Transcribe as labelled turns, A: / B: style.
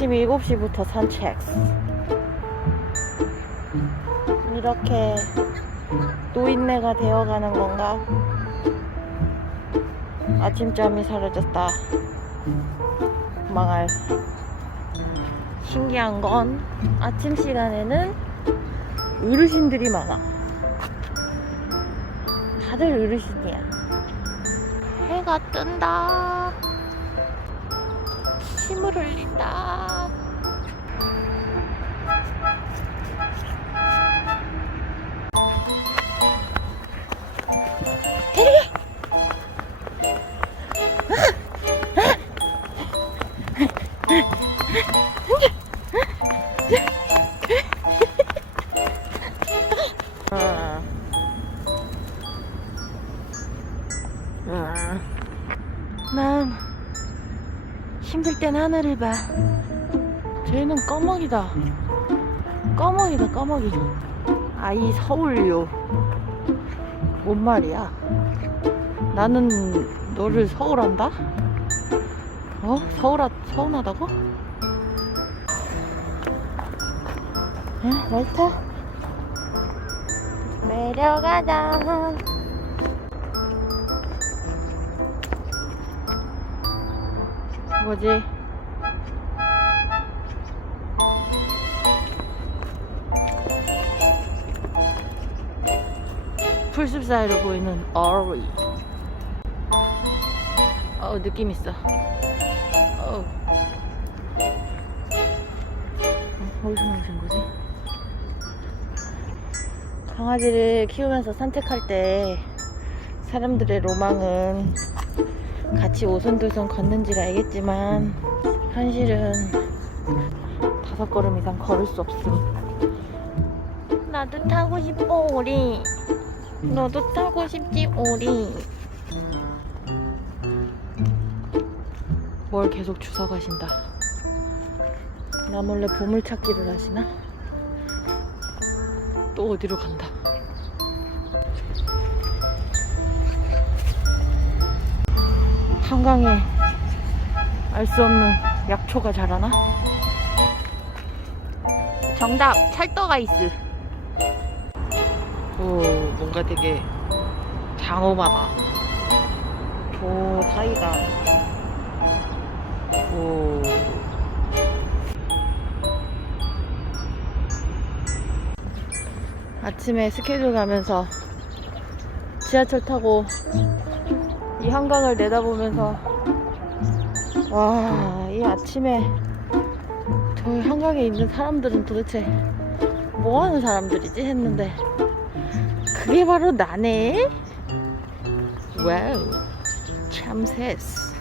A: 아침 7시부터 산책. 이렇게 노인네가 되어가는 건가? 아침잠이 사라졌다. 망할. 신기한 건 아침 시간에는 어르신들이 많아. 다들 어르신이야. 해가 뜬다. 침을 흘린다. 아. 아. 난 힘들 땐 하늘을 봐. 쟤는 꺼먹이다. 꺼먹이다, 꺼먹이. 아이 서울요. 뭔 말이야? 나는 너를 서울한다? 어? 서울하, 서운하다고? 응, 말 타. 내려가자. 뭐지? 풀숲 사이로 보이는 어리. 어 느낌 있어. 어. 어디서 나오신 거지? 강아지를 키우면서 산책할 때 사람들의 로망은 같이 오손도손 걷는지를 알겠지만 현실은 다섯 걸음 이상 걸을 수 없음. 나도 타고 싶어 오리. 너도 타고 싶지 오리. 뭘 계속 주워 가신다. 나 몰래 보물 찾기를 하시나? 또 어디로 간다. 한강에 알 수 없는 약초가 자라나? 정답 찰떡 아이스. 오 뭔가 되게 장엄하다. 오 사이다. 오. 아침에 스케줄 가면서 지하철 타고 이 한강을 내다보면서 와, 이 아침에 저 한강에 있는 사람들은 도대체 뭐 하는 사람들이지 했는데 그게 바로 나네. 와우, 참 셌어.